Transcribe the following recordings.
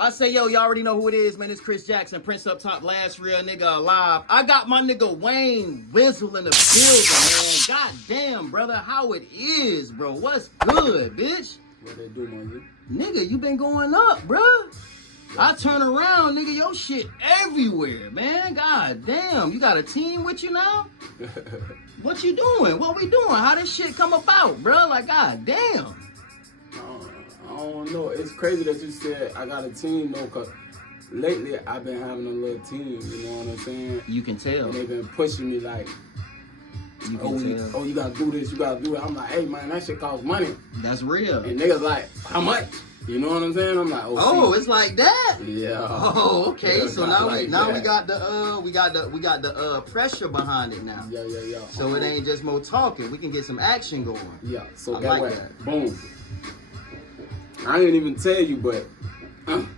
I say, yo, y'all already know who it is, man. It's Chris Jackson, Prince Up Top, last real nigga alive. I got my nigga Wayne Wizzle in the building, man. God damn, brother, how it is, bro. What's good, bitch? What they do, man? Nigga, you been going up, bro. I turn around, nigga, your shit everywhere, man. God damn, you got a team with you now? What you doing? What we doing? How this shit come about, bro? Like, god damn. I don't know. It's crazy that you said I got a team, though, because lately I've been having a little team, you know what I'm saying? You can tell. And they've been pushing me like, you gotta do this, you gotta do it. I'm like, hey, man, that shit costs money. That's real. And niggas like, how much? You know what I'm saying? I'm like, oh, it's like that. Yeah. Oh, okay. So now like we got the pressure behind it now. Yeah. So it ain't just more talking. We can get some action going. Yeah. So I that like way, that. Boom. I didn't even tell you, but I'm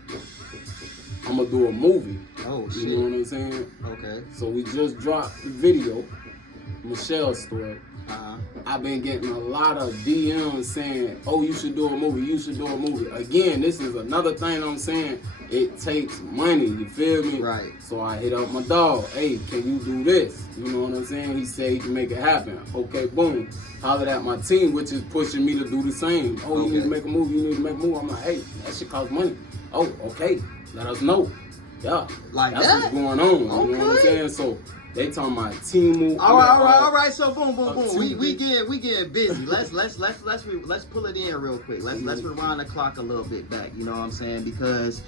gonna do a movie. Oh shit. You know what I'm saying? Okay. So we just dropped the video, Michelle's story. Uh-huh. I've been getting a lot of DMs saying, oh, you should do a movie, you should do a movie. Again, this is another thing I'm saying. It takes money, you feel me? Right. So I hit up my dog, hey, can you do this? You know what I'm saying? He said he can make it happen. Okay, boom. Hollered at my team, which is pushing me to do the same. Oh, you need to make a movie, you need to make a movie. I'm like, hey, that shit costs money. Oh, okay, let us know. Yeah, like that's that? what's going on. Okay. You know what I'm saying? So they talking about Timu. All right. So boom. We getting busy. Let's pull it in real quick. Let's rewind the clock a little bit back. You know what I'm saying? Because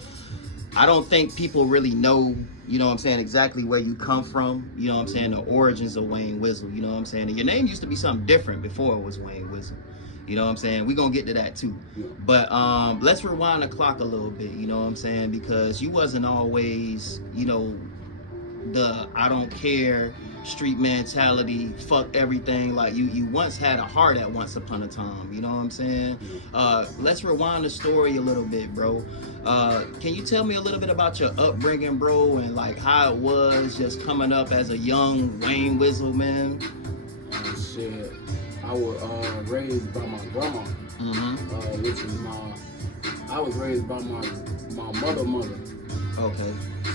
I don't think people really know, you know what I'm saying, exactly where you come from. You know what I'm saying? The origins of Wayne Wizzle. You know what I'm saying? And your name used to be something different before it was Wayne Wizzle. You know what I'm saying? We're going to get to that too. Yeah. But let's rewind the clock a little bit, you know what I'm saying? Because you wasn't always, you know, the I don't care street mentality, fuck everything. Like you once had a heart at once upon a time, you know what I'm saying? Let's rewind the story a little bit, bro. Can you tell me a little bit about your upbringing, bro, and like how it was just coming up as a young Wayne Wizzle, man? Shit. I was raised by my grandma, which is I was raised by my mother. Okay.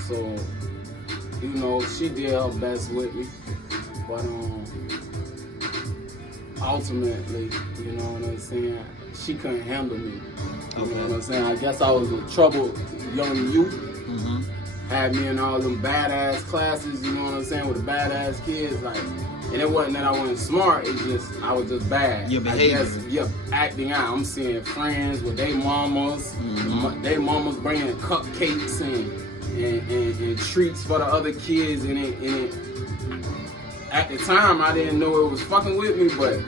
So, you know, she did her best with me, but ultimately, you know what I'm saying, she couldn't handle me. You know what I'm saying? I guess I was a troubled young youth. Had me in all them badass classes, you know what I'm saying, with the badass kids, like. And it wasn't that I wasn't smart, it's just, I was just bad. Your behavior. Acting out. I'm seeing friends with their mamas, their mamas bringing cupcakes and treats for the other kids. And it, at the time, I didn't know it was fucking with me, but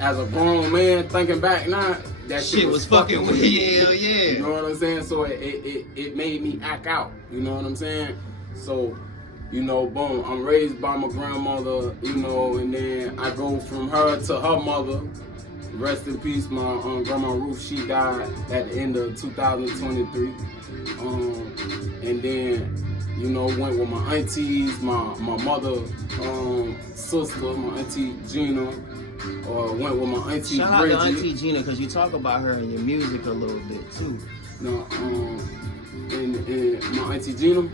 as a grown man, thinking back now, that shit was fucking with me. Hell yeah. You know what I'm saying? So it made me act out. You know what I'm saying? So, you know, boom, I'm raised by my grandmother, you know, and then I go from her to her mother. Rest in peace, my Grandma Ruth, she died at the end of 2023. And then, you know, went with my aunties, my mother, sister, my auntie Gina, went with my auntie Shout Bridget. out to Auntie Gina, because you talk about her in your music a little bit too. No, and my auntie Gina.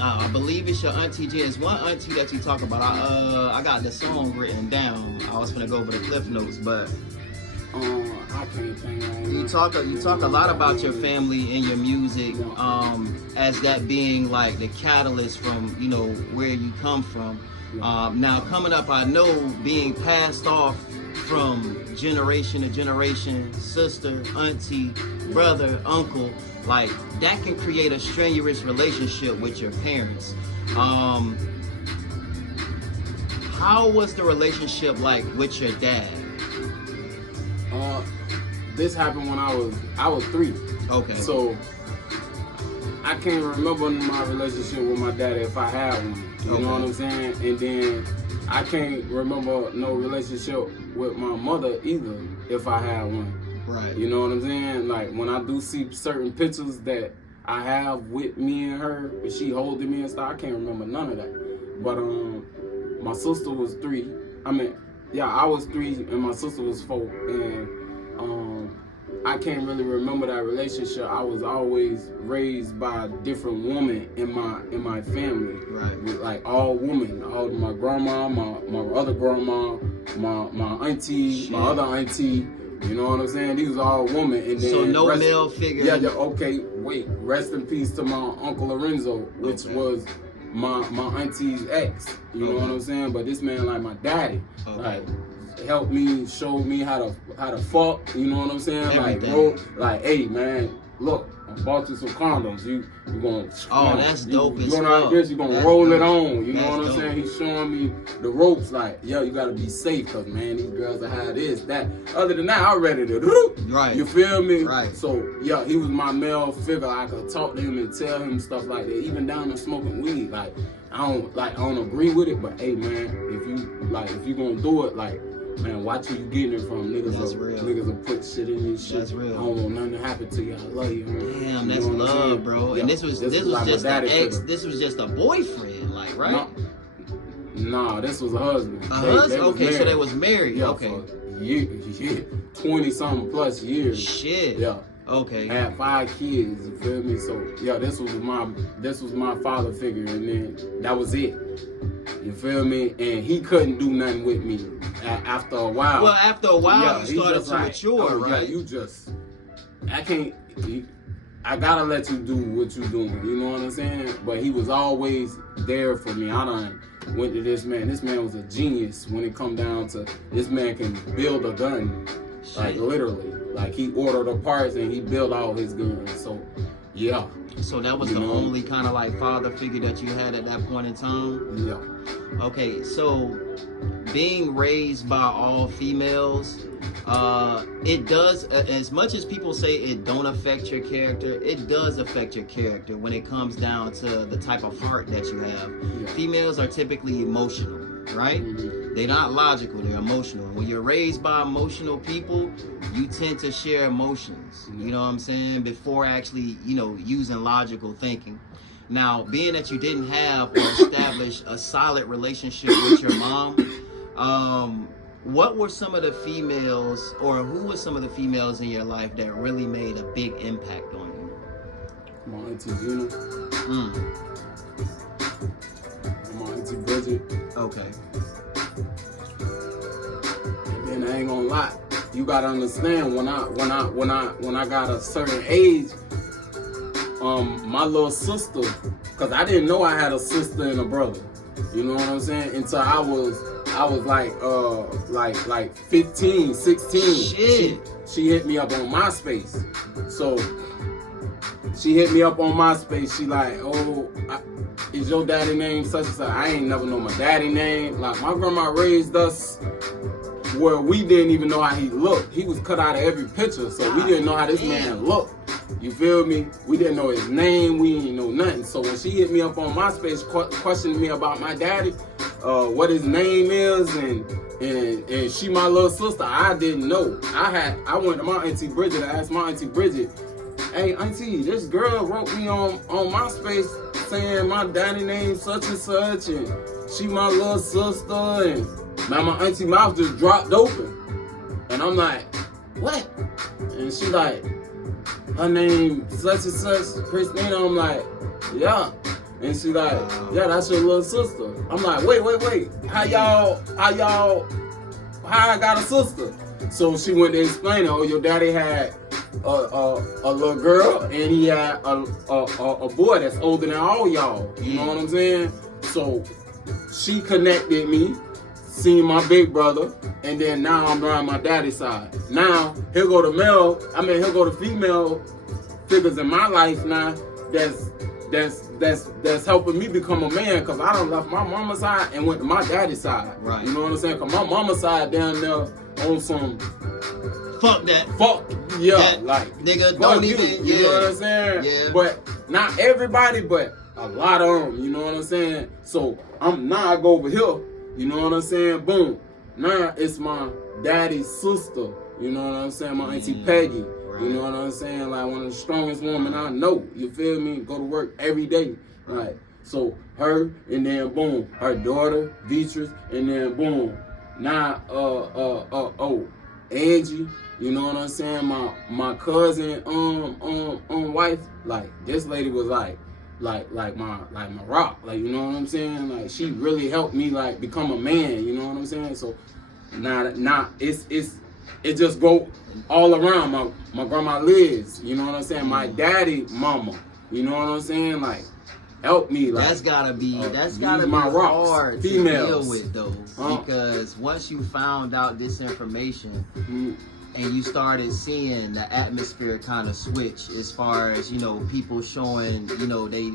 I believe it's your auntie Gina. It's one auntie that you talk about. I got the song written down. I was gonna go over the cliff notes, but I can't think. You talk a lot about your family in your music, as that being like the catalyst from, you know, where you come from. Now coming up, I know being passed off from generation to generation, sister, auntie, brother, uncle, like that can create a strenuous relationship with your parents. How was the relationship like with your dad? This happened when I was 3. Okay. So I can't remember my relationship with my daddy if I had one. You know what I'm saying? And then I can't remember no relationship with my mother either if I had one. Right. You know what I'm saying? Like when I do see certain pictures that I have with me and her, and she holding me and stuff, I can't remember none of that. But my sister was 3. I was 3 and my sister was 4. And I can't really remember that relationship. I was always raised by a different woman in my family. Right. With, like, all women. All my grandma, my other grandma, my auntie, Shit. my other auntie. You know what I'm saying? These are all women. And then so no male figure. Yeah, okay, wait. Rest in peace to my Uncle Lorenzo, which was my auntie's ex. You know what I'm saying? But this man like my daddy. Like, helped me, showed me how to fuck, you know what I'm saying? Everything. Like, hey man, look, I bought you some condoms. You gonna that's dope as fuck. Like this, you gonna that's roll dope. it on. You know That's what I'm dope. saying? He's showing me the ropes. Like, yo, you gotta be safe, cause man, these girls that have this, that. Other than that, I'm ready to. Right. You feel me? Right. So yeah, he was my male figure. I could talk to him and tell him stuff like that. Even down to smoking weed. Like, I don't agree with it, but hey man, if you gonna do it, like, man, watch who you getting it from. Niggas will put shit in your shit. That's real. I don't want nothing to happen to you. I love you, man. Damn, that's love, bro. Yeah. And this was like just my an daddy ex. figure. This was just a boyfriend, like, right? Nah, this was a husband. A husband? Okay, so they was married. Yeah, Okay. For 20 something plus years. Shit. Yeah. Okay. Had 5 kids, you feel me? So yeah, this was my father figure, and then that was it. You feel me? And he couldn't do nothing with me after a while. Well, after a while, yeah, you started to mature, right? Yeah, I gotta let you do what you doing. You know what I'm saying? But he was always there for me. I done went to this man. This man was a genius when it come down to this man can build a gun. Like, literally. Like, he ordered the parts and he built all his guns. So, yeah. So that was the only kind of like father figure that you had at that point in time? Yeah. Okay, so being raised by all females, it does, as much as people say it don't affect your character, it does affect your character when it comes down to the type of heart that you have. Yeah. Females are typically emotional, right? Mm-hmm. They're not logical, they're emotional. When you're raised by emotional people, you tend to share emotions, you know what I'm saying, before actually, using logical thinking. Now, being that you didn't have or establish a solid relationship with your mom, what were some of the females, or who were some of the females in your life that really made a big impact on you? My auntie Gina. My auntie Bridget. Okay. And I ain't gonna lie, you gotta understand when I got a certain age, my little sister, cause I didn't know I had a sister and a brother. You know what I'm saying? Until I was like 15, 16. Shit. She hit me up on MySpace. So she hit me up on MySpace. She like, is your daddy name such and such? I ain't never know my daddy name. Like, my grandma raised us where we didn't even know how he looked. He was cut out of every picture, so we didn't know how this man looked. You feel me? We didn't know his name. We didn't know nothing. So when she hit me up on MySpace, questioning me about my daddy, what his name is, and she my little sister, I didn't know. I went to my auntie Bridget and asked my auntie Bridget, hey auntie, this girl wrote me on MySpace saying my daddy name such and such, and she my little sister, and man, my auntie mouth just dropped open, and I'm like, what? And she like, her name such and such, Christina. I'm like, yeah. And she like, yeah, that's your little sister. I'm like, wait. How I got a sister? So she went to explain it. Oh, your daddy had a little girl, and he had a boy that's older than all y'all. You know what I'm saying? So she connected me, seen my big brother, and then now I'm around my daddy's side. Now he'll go to female figures in my life now that's helping me become a man, because I done left my mama's side and went to my daddy's side. Right. You know what I'm saying? Because my mama's side down there on some fuck that. Yeah, that, like nigga, don't even. You know what I'm saying? Yeah. But not everybody, but a lot of them. You know what I'm saying? So I go over here. You know what I'm saying? Boom. Now it's my daddy's sister. You know what I'm saying? My auntie Peggy. Right. You know what I'm saying? Like, one of the strongest women I know. You feel me? Go to work every day. Like, so her, and then boom, her daughter Beatrice, and then boom. Now Angie, you know what I'm saying? My cousin wife, like this lady was like my rock, like, you know what I'm saying? Like she really helped me like become a man, you know what I'm saying? So now it just go all around. My grandma Liz, you know what I'm saying? My daddy, mama, you know what I'm saying? Like help me, like that's gotta be my rocks, hard females. to deal with though, because once you found out this information and you started seeing the atmosphere kind of switch as far as, you know, people showing, you know, they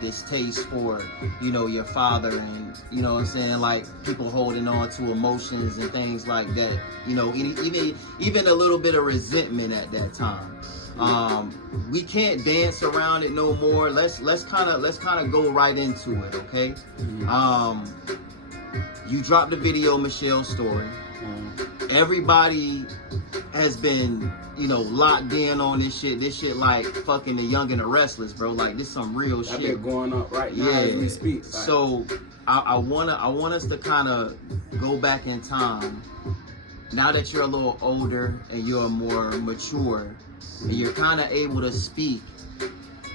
distaste for, you know, your father, and, you know what I'm saying, like people holding on to emotions and things like that, you know, even a little bit of resentment at that time. We can't dance around it no more. Let's kind of go right into it, okay? You dropped the video, Michelle's story. Everybody has been, you know, locked in on this shit. This shit like fucking The Young and the Restless, bro. Like this some real shit. That been going up right now as we speak. Like. So I want us to kind of go back in time. Now that you're a little older and you're more mature, and you're kind of able to speak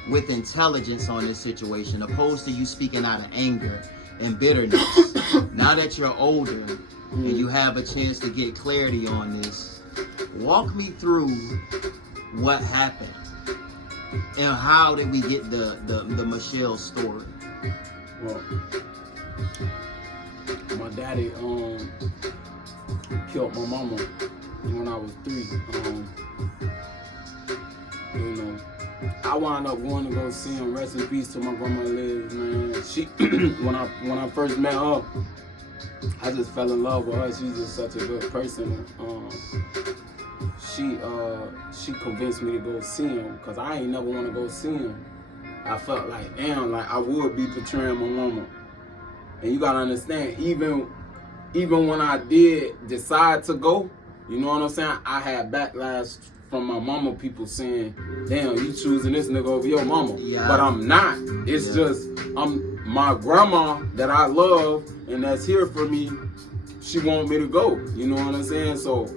with intelligence on this situation, opposed to you speaking out of anger and bitterness. Now that you're older and you have a chance to get clarity on this, walk me through what happened and how did we get the Michelle story. Well, my daddy killed my mama when I was 3. You know, I wound up going to go see him. Rest in peace to my grandma Liz, man. She, when I first met her, I just fell in love with her. She's just such a good person. She convinced me to go see him because I ain't never want to go see him. I felt like, damn, like I would be portraying my mama. And you gotta understand, even when I did decide to go, you know what I'm saying? I had backlash from my mama, people saying, damn, you choosing this nigga over your mama. Yeah. But I'm not. It's just, my grandma that I love and that's here for me, she want me to go. You know what I'm saying? So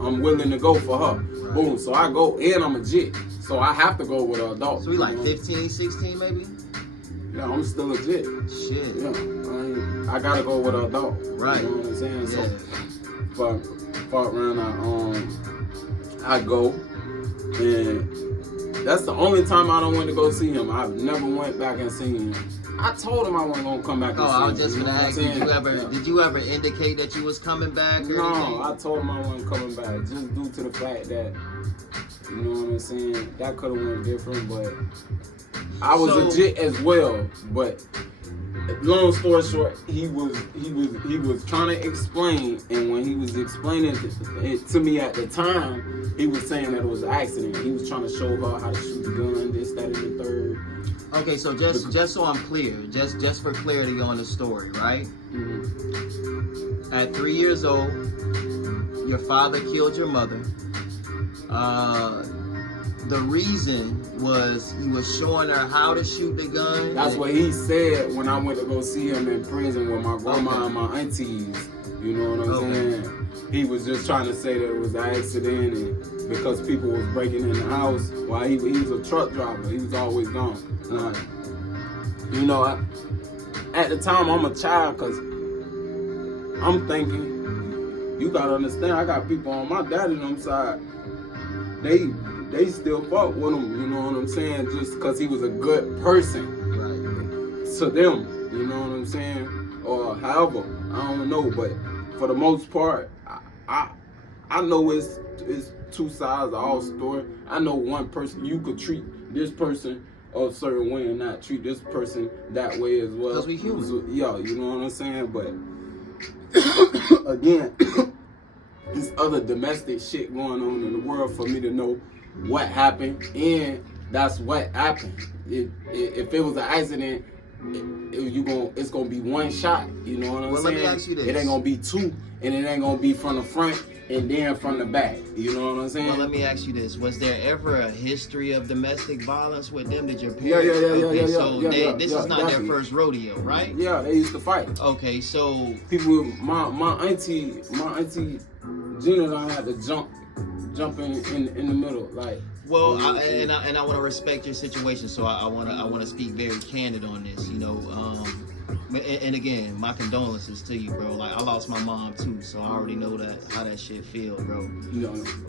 I'm willing to go for her. Right. Boom. So I go, and I'm a jit. So I have to go with an adult. So we like 15, 16 maybe? Yeah, I'm still a jit. Shit. Yeah, I gotta go with an adult. Right. You know what I'm saying? Yeah. So fuck around, I go, and that's the only time I don't want to go see him. I've never went back and seen him. I told him I wasn't gonna come back and see him. I was just gonna ask, did you ever indicate that you was coming back? Or anything? I told him I wasn't coming back, just due to the fact that, you know what I'm saying, that could have went different, but I was legit as well. But long story short, he was trying to explain, and when he was explaining it to me at the time, he was saying that it was an accident. He was trying to show her how to shoot the gun, this, that, and the third. Okay, so just so I'm clear, just for clarity on the story, right? Mm-hmm. At 3 years old, your father killed your mother. The reason was he was showing her how to shoot the gun. That's what he said when I went to go see him in prison with my grandma and my aunties. You know what I'm saying? He was just trying to say that it was an accident, and because people was breaking in the house while he was a truck driver. He was always gone. You know, at the time I'm a child, because I'm thinking, you gotta understand, I got people on my daddy and them side. They still fuck with him, you know what I'm saying? Just because he was a good person, right, to them, you know what I'm saying? Or however, I don't know, but for the most part, I know it's two sides of all story. I know one person, you could treat this person a certain way and not treat this person that way as well. Because we human. So, yeah, you know what I'm saying? But again, this other domestic shit going on in the world for me to know what happened, and that's what happened. If it was an accident, it's gonna be one shot. You know what I'm saying? Let me ask you this. It ain't gonna be two, and it ain't gonna be from the front and then from the back. You know what I'm saying? Well, let me ask you this: was there ever a history of domestic violence with them? Did your Yeah. parents? This is not definitely their first rodeo, right? Yeah, they used to fight. Okay, so People, my auntie Gina don't have to jump in the middle, like. Well, I want to respect your situation, so I want to speak very candid on this. You know, and again, my condolences to you, bro. Like, I lost my mom too, so I already know how that shit feel, bro.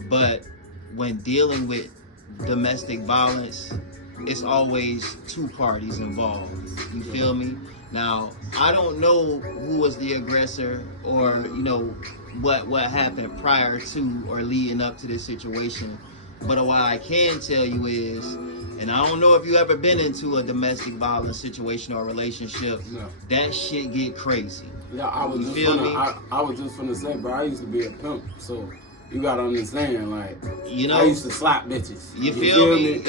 But when dealing with domestic violence, it's always two parties involved. You feel me? Now, I don't know who was the aggressor, or you know what happened prior to or leading up to this situation. But what I can tell you is, and I don't know if you ever been into a domestic violence situation or relationship, that shit get crazy. Yeah, I was just finna say, bro, I used to be a pimp, so you gotta understand, like, you know, I used to slap bitches. You feel me?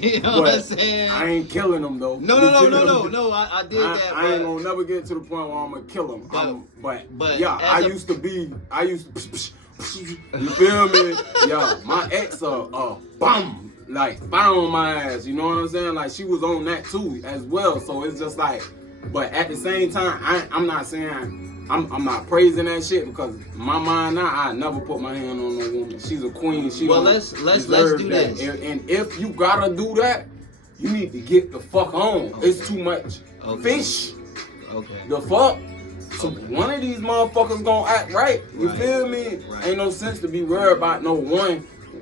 You know what I'm saying? I ain't killing them though. No. I did that. I ain't gonna never get to the point where I'm gonna kill them. But yeah, I used to. You feel me? Yeah, my ex bum, like fire on my ass. You know what I'm saying? Like, she was on that too as well. So it's just like, but at the same time, I'm not saying I'm not praising that shit, because my mind now, I never put my hand on no woman. She's a queen. Let's do this. And if you gotta do that, you need to get the fuck on. Okay. It's too much fish. Okay. The fuck. So one of these motherfuckers gonna act right. You feel me? Right. Ain't no sense to be worried about no one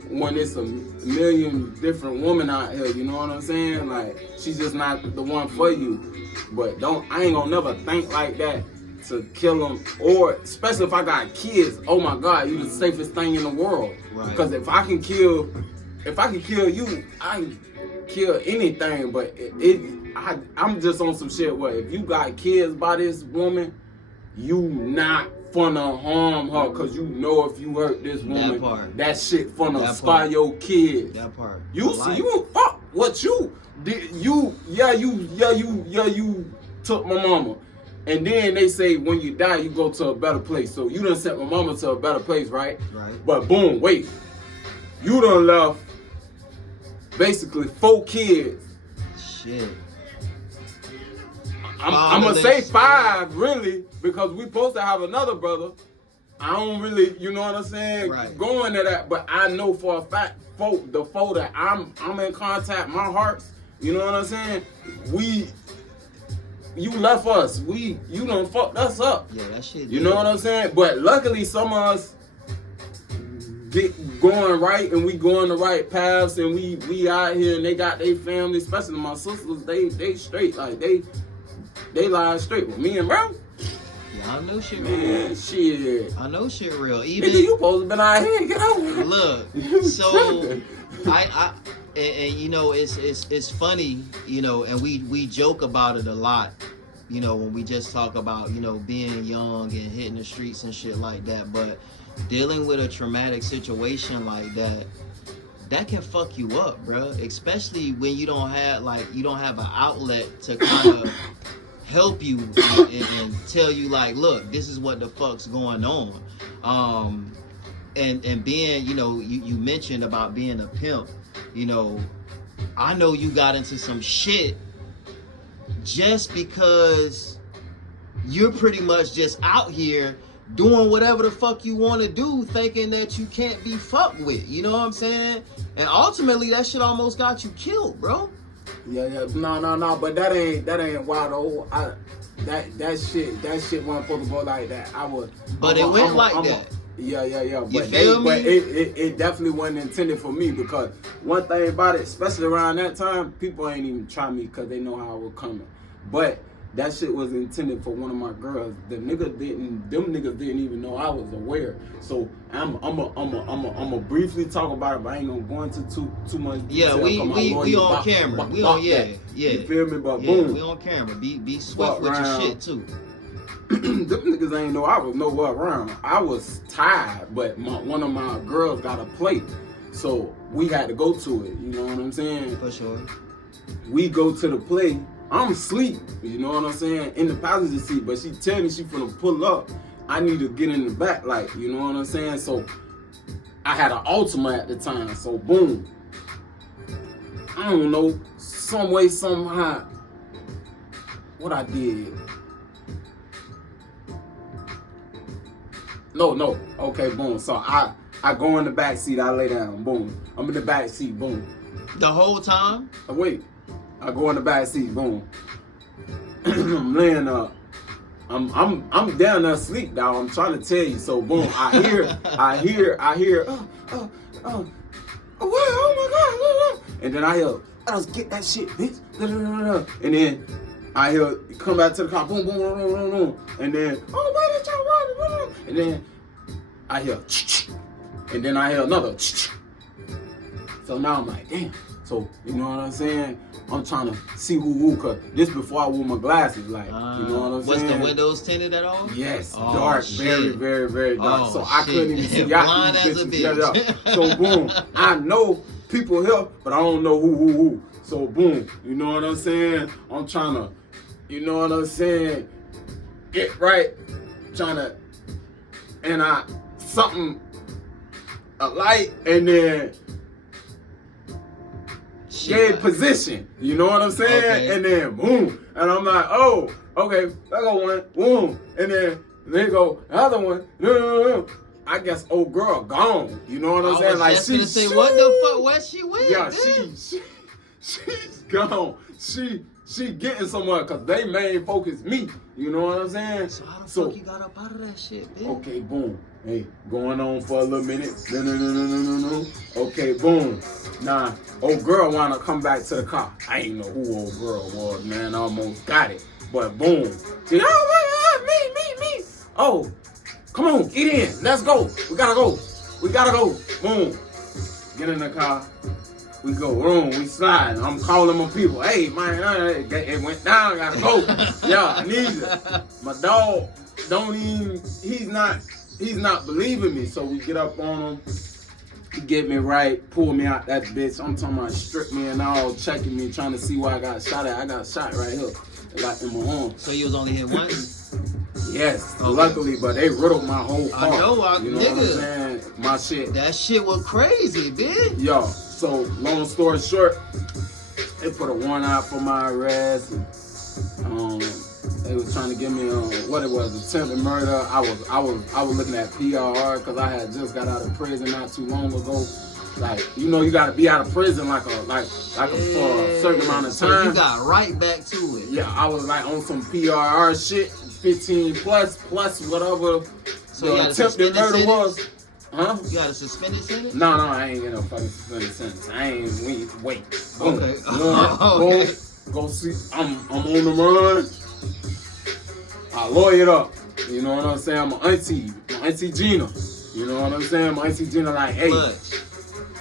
when it's a million different women out here. You know what I'm saying? Like, she's just not the one for you. But I ain't gonna never think like that to kill them, or especially if I got kids. Oh my God, you the safest thing in the world. Right. Because if I can kill you, I can kill anything. But I'm just on some shit where if you got kids by this woman, you not finna harm her, cause you know if you hurt this woman, that shit finna scar your kids. That part. You fuck what you did. You took my mama, and then they say when you die you go to a better place. So you done sent my mama to a better place, right? Right. But boom, wait, you done left basically 4 kids. Shit. I'm gonna say 5, really, because we supposed to have another brother. I don't really, you know what I'm saying, going to that, but I know for a fact, the 4 that I'm in contact, my hearts, you know what I'm saying, you left us, you done fucked us up. Yeah, that shit. You know what I'm saying? But luckily, some of us get going right, and we going the right paths, and we out here, and they got their family, especially my sisters, they straight, like, they lie straight with me and bro. Yeah, I know shit real. Man, shit. I know shit real. Even nigga, you supposed to been out here. Get over it. Look, so and you know, it's funny, you know, and we joke about it a lot, you know, when we just talk about, you know, being young and hitting the streets and shit like that. But dealing with a traumatic situation like that can fuck you up, bro. Especially when you don't have an outlet to kind of help you and tell you, like, look, this is what the fuck's going on. And being, you know, you mentioned about being a pimp. You know, I know you got into some shit just because you're pretty much just out here doing whatever the fuck you want to do, thinking that you can't be fucked with. You know what I'm saying? And ultimately, that shit almost got you killed, bro. Yeah. No. But that ain't why though. That shit wasn't supposed to go like that. But it went like that. Yeah. You feel me? But it definitely wasn't intended for me, because one thing about it, especially around that time, people ain't even try me because they know how I was coming. But that shit was intended for one of my girls. Them niggas didn't even know I was aware. So I'm briefly talk about it, but I ain't gonna go into too much detail. Yeah, we on camera. We on yeah. You feel me? But yeah, boom, we on camera. Be swift with your shit too. Them niggas ain't know I was nowhere around. I was tired, but one of my girls got a plate, so we had to go to it. You know what I'm saying? For sure. We go to the play. I'm asleep, you know what I'm saying, in the passenger seat, but she tell me she finna pull up. I need to get in the back, like, you know what I'm saying? So I had an Ultima at the time, so boom. I don't know, some way, somehow, what I did. No. Okay, boom. So I go in the back seat. I lay down. Boom. I'm in the back seat. Boom. The whole time? Wait. I go in the back seat. Boom. I'm laying up. I'm down there asleep, dog. I'm trying to tell you. So boom. I hear. Oh my God. And then I hear, let's get that shit, bitch. And then I hear come back to the car, boom, boom, boom, boom, boom. And then, where did y'all run? And then I hear, and then I hear another. So now I'm like, damn. So, you know what I'm saying? I'm trying to see who, cause this before I wore my glasses, like, you know what I'm saying? Was the windows tinted at all? Yes, Oh, dark, shit. very, very, very dark. So I couldn't even see. Blind as a bitch. Yeah. So boom, I know people here, but I don't know who. So boom, you know what I'm saying? I'm trying to, you know what I'm saying? Get right, trying to, and a light, and then gave position, you know what I'm saying? Okay. And then boom, and I'm like, oh, okay, that go one, boom, and then they go the other one, no. I guess old girl gone, you know what I'm saying? Like she say, what the fuck? Where she went? Yeah, she's gone. She getting somewhere because they main focus me. You know what I'm saying? So how the fuck you got up out of that shit, bitch? Okay, boom. Hey, going on for a little minute. No. Okay, boom. Nah, old girl wanna come back to the car. I ain't know who old girl was, man. I almost got it. But boom. She, me. Oh, come on, get in. Let's go. We gotta go. Boom. Get in the car. We go, room, we slide. I'm calling my people. Hey, man, it went down. I gotta go. Yeah, I need it. My dog he's not believing me. So we get up on him. He get me right, pull me out that bitch. I'm talking about strip me and all, checking me, trying to see where I got shot at. I got shot right here, like in my arm. So you was only hit once? Yes, okay. Luckily, but they riddled my whole car. I know, you know nigga. what I'm saying? My shit. That shit was crazy, bitch. Yo, so long story short, they put a warrant out for my arrest. And, they was trying to give me what it was, attempted murder. I was looking at PRR because I had just got out of prison not too long ago. Like, you know, you got to be out of prison for a certain amount of time. So you got right back to it. Yeah, I was like on some PRR shit, 15 plus whatever. So the attempted murder was. Huh? You got a suspended sentence? No, I ain't getting no fucking suspended sentence. I ain't wait. Okay. Okay. Go see. I'm on the run. I lawyered up. You know what I'm saying? My auntie Gina. You know what I'm saying? My auntie Gina like, hey,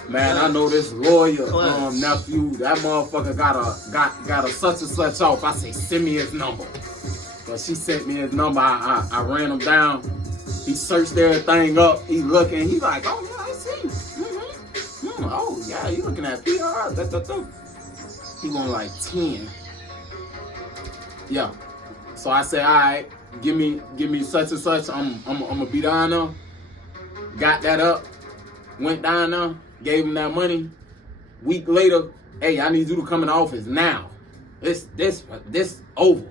man, I know this lawyer nephew. That motherfucker got a such and such off. I say, send me his number. So she sent me his number. I ran him down. He searched everything up. He looking. He like, oh yeah, I see you. Oh yeah, you looking at PR? He going like 10. Yeah. So I said, all right, give me such and such. I'm gonna be down there. Got that up. Went down there. Gave him that money. Week later, hey, I need you to come in the office now. This over.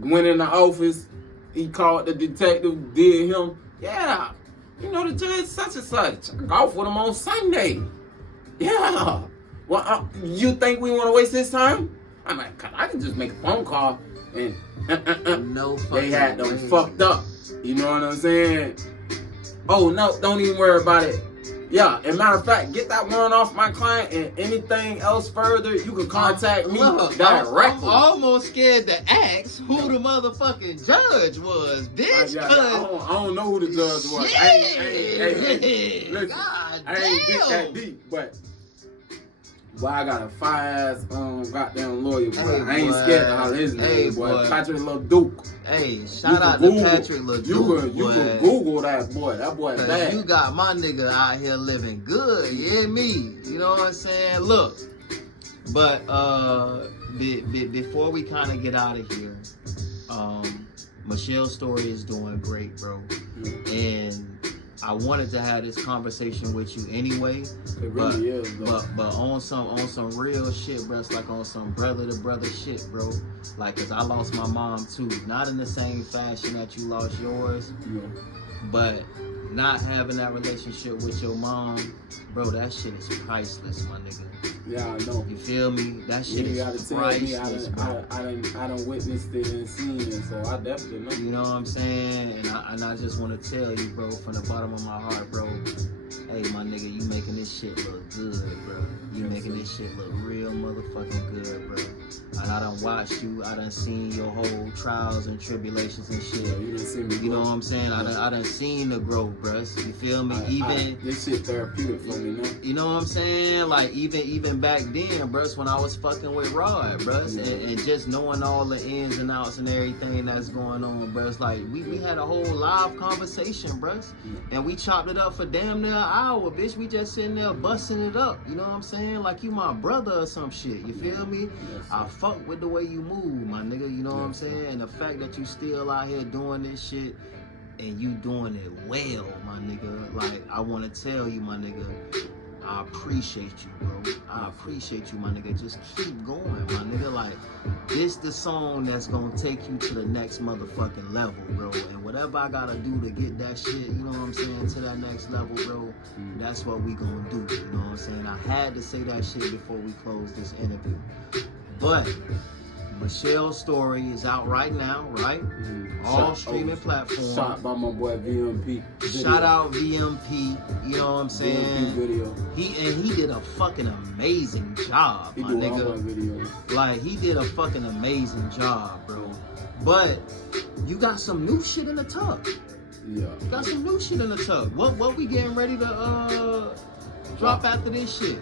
Went in the office. He called the detective, did him. Yeah, you know the judge such and such. I golf with him on Sunday. Yeah. Well, you think we want to waste this time? I'm like, I can just make a phone call and no they had them fucked up. You know what I'm saying? Oh no, don't even worry about it. Yeah, and matter of fact, get that one off my client, and anything else further, you can contact me directly. I'm almost scared to ask who the motherfucking judge was, bitch. I don't know who the judge was. Hey, listen, I ain't get that deep, but I got a fire-ass goddamn lawyer, boy. I ain't scared to holler his name, boy. Patrick LaDuke. Hey, shout out to Patrick LaDuke. You can Google that boy. That boy bad. You got my nigga out here living good. You hear me? You know what I'm saying? Look, but before we kind of get out of here, Michelle's story is doing great, bro. And I wanted to have this conversation with you anyway. It really is, though. But on some real shit, bro. It's like on some brother to brother shit, bro. Like, cause I lost my mom too. Not in the same fashion that you lost yours. Yeah. But not having that relationship with your mom, bro, that shit is priceless, my nigga. Yeah, I know. You feel me? That shit You is gotta tell priceless, me, bro. I done witnessed it and seen it, so I definitely know. You know what I'm saying? And I just want to tell you, bro, from the bottom of my heart, bro. Hey, my nigga, you making this shit look good, bro. You making this shit look real motherfucking good, bro. And I done watched you. I done seen your whole trials and tribulations and shit. Yeah, you done seen me. You know what I'm saying? I done seen the growth, bruh. You feel me? This shit therapeutic for me now. You know what I'm saying? Like even back then, bruh, when I was fucking with Rod, bruh, and just knowing all the ins and outs and everything that's going on, bruh. It's like we had a whole live conversation, bruh, and we chopped it up for damn near an hour, bitch. We just sitting there busting it up. You know what I'm saying? Like you my brother or some shit. You feel me? Yes, I fuck with the way you move, my nigga. You know what I'm saying? And the fact that you still out here doing this shit and you doing it well, my nigga. Like, I want to tell you, my nigga, I appreciate you, bro. I appreciate you, my nigga. Just keep going, my nigga. Like, this the song that's gonna take you to the next motherfucking level, bro. And whatever I gotta do to get that shit, you know what I'm saying, to that next level, bro, that's what we gonna do, you know what I'm saying? I had to say that shit before we close this interview. But Michelle's story is out right now, right? All streaming platforms. Shot by my boy VMP. Shout out VMP, you know what I'm saying? VMP video. He did a fucking amazing job, He my do all my nigga. videos. Like, he did a fucking amazing job, bro. But you got some new shit in the tuck. Yeah. You got some new shit in the tuck. What we getting ready to drop after this shit?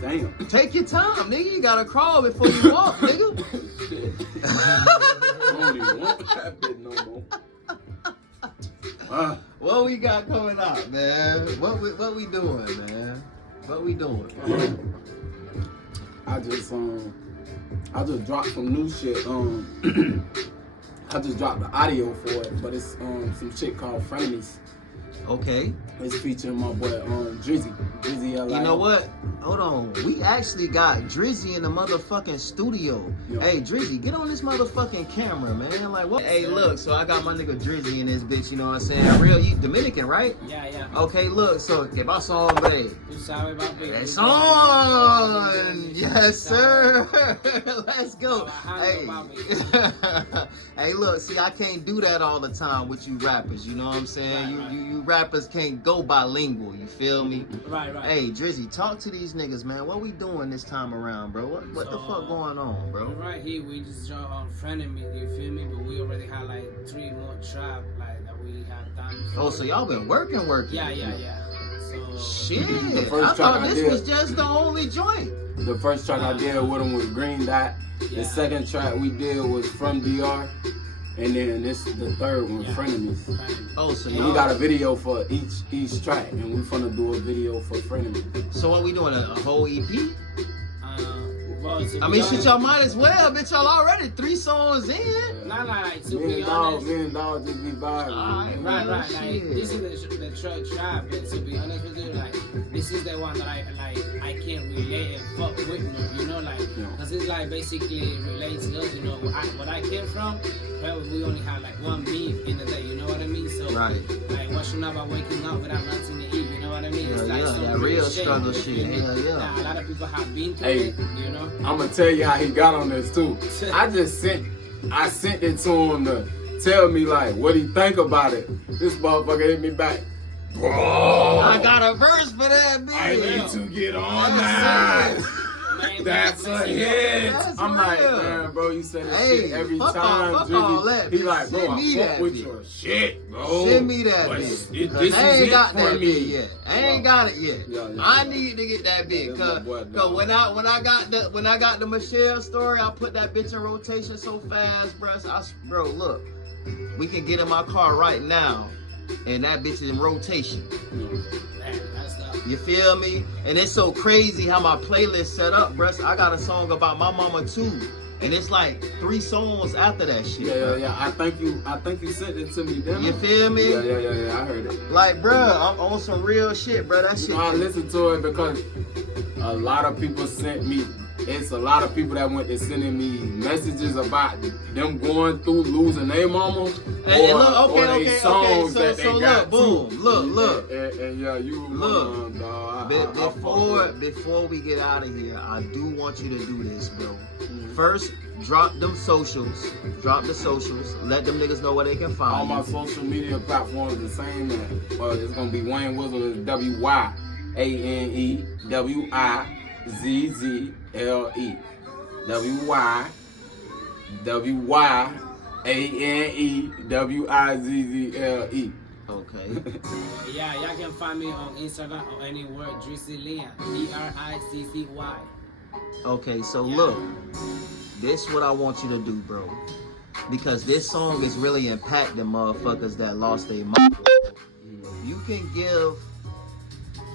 Damn. Take your time, nigga. You gotta crawl before you walk, nigga. I don't even want that bit no more. What we got coming out, man? What we doing, man? What we doing? I just dropped some new shit. I just dropped the audio for it, but it's some shit called Frenemies. Okay. It's featuring my boy Drizzy LI. You know what? Hold on. We actually got Drizzy in the motherfucking studio. Yeah. Hey, Drizzy, get on this motherfucking camera, man. Like, what? Hey, look, so I got my nigga Drizzy in this bitch, you know what I'm saying? Real, you Dominican, right? Yeah. Okay, look, so, que pasó, hombre? Tú sabes, papi. It's on! Yes, sir! Let's go. Hey. Hey, look, see, I can't do that all the time with you rappers, you know what I'm saying? Right. You rappers can't go bilingual, you feel me? Right. Hey, Drizzy, talk to these niggas, man. What we doing this time around, bro? What the fuck going on, bro? Right here, we just dropped on Frenemies, you feel me? But we already had like 3 more trap like that we had done before. Oh, so y'all been working. Yeah. So Shit, The first I thought track I this did- was just the only joint. The first track I did with him was Green Dot. Yeah. The second track we did was From DR. And then this the third one, Yeah. Frenemies. Frenemies. Oh, so And we y'all, got a video for each track, and we finna do a video for Frenemies. so what we doing, a whole EP? Well, to I be mean, honest, shit, y'all might as well, bitch. Y'all already 3 songs in. Not like to Me be and Dog honest. just be vibing. Right. Like Shit. this is the trap, and to be honest with you, like this is the one that I can relate and fuck with more, you know, like because it's like basically relates to us, you know, what I came from. Well, we only had like 1 beat in the day, you know what I mean? So Right. like what's about waking up without nothing to eat, you know what I mean? It's Yeah, like yeah, some that real shit, struggle you shit. feel me? Hell yeah. That a lot of people have been through Hey. it, you know. I'm gonna tell you how he got on this too. I sent it to him to tell me like what he think about it. This motherfucker hit me back. Bro, I got a verse for that bitch. I need to get on Yes, that. Man, That's a hit. That's I'm like, real. man, bro, you say this Hey, shit every fuck time. all Drizzy. that, He bitch. like, bro, Send me I fuck that with bitch. your shit, bro. Send me that But bitch. this Because is I ain't it got for that me. bitch yet. I ain't got it yet. Yeah. I need to get that bitch. Yeah, that's my boy, Cause dog. when I got the Michelle story, I put that bitch in rotation so fast, bro. Look, we can get in my car right now, and that bitch is in rotation. Man, that's the You feel me? And it's so crazy how my playlist set up, bruh. I got a song about my mama too. And it's like 3 songs after that shit. Yeah. I think you sent it to me, didn't You feel me? Yeah. I heard it. Like, bruh, I'm on some real shit, bruh. That shit. You know, I listened to it because a lot of people sent me. It's a lot of people that went to sending me messages about them going through losing their mama. Hey, or, look, or they songs so that they got look, boom, look. And yeah, you look. Dog. Before we get out of here, I do want you to do this, bro. First, drop them socials. Drop the socials. Let them niggas know where they can find All my you. social media platforms the same, man. It's gonna be Wayne Wizzle. It's WYANEWIZZLE. WYANEWIZZLE. Okay. Yeah, y'all can find me on Instagram or anywhere, Drizzy Leon, DRICCY. Okay, so Yeah. look, this what I want you to do, bro. Because this song is really impacting motherfuckers that lost their mind. You can give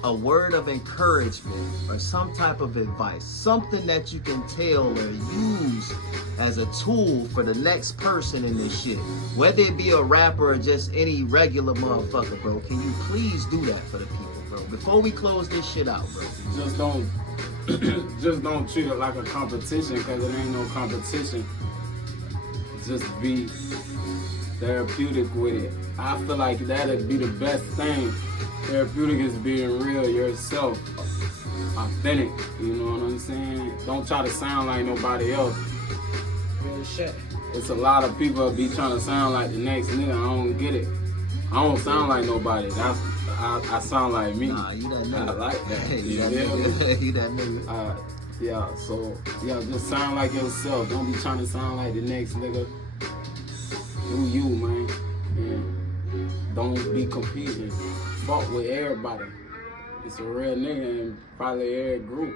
a word of encouragement or some type of advice, something that you can tell or use as a tool for the next person in this shit. Whether it be a rapper or just any regular motherfucker, bro. Can you please do that for the people, bro? Before we close this shit out, bro. Just don't treat it like a competition, because it ain't no competition. Just be therapeutic with it. I feel like that'd be the best thing. Therapeutic is being real, yourself, authentic. You know what I'm saying? Don't try to sound like nobody else. Real shit. It's a lot of people that be trying to sound like the next nigga. I don't get it. I don't sound like nobody. I sound like me. Nah, you that nigga. I like that. You that nigga. You that nigga. Just sound like yourself. Don't be trying to sound like the next nigga. Do you, man. And don't be competing. Fuck with everybody. It's a real nigga in probably every group.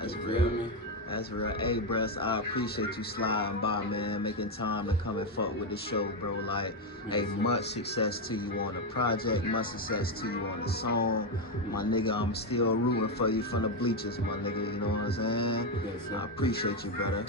That's You real. feel me? That's real. Hey, bruh, I appreciate you sliding by, man, making time to come and fuck with the show, bro. Like, hey, much success to you on the project, much success to you on the song. My nigga, I'm still rooting for you from the bleachers, my nigga, you know what I'm saying? Yes, sir. I appreciate you, brother.